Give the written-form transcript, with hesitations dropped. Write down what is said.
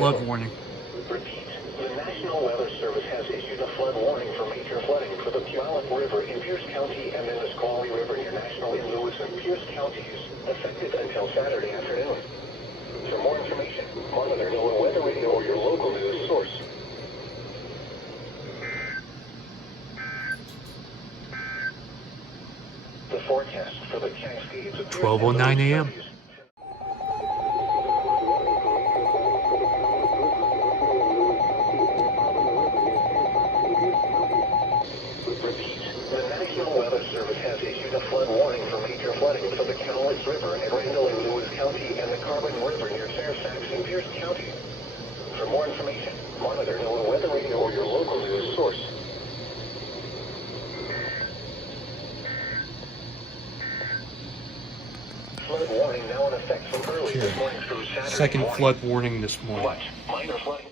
flood warning. Repeat, the National Weather Service has issued a flood warning for major flooding for the Puyallup River in Pierce County and the Nisqually River near National in Lewis and Pierce counties, effective until Saturday afternoon. For more information, monitor NOAA Weather Radio or your local news source. The forecast for the Cascades of 12:09 a.m. Repeat, the National Weather Service has issued a flood warning for major flooding for the Cowlitz River near Randall in Lewis County and the Carbon River near Fairfax in Pierce County. For more information, monitor NOAA Weather Radio or your local news source. Flood warning now in effect from early this morning through Saturday Second morning. flood warning this morning. What? Minor flooding?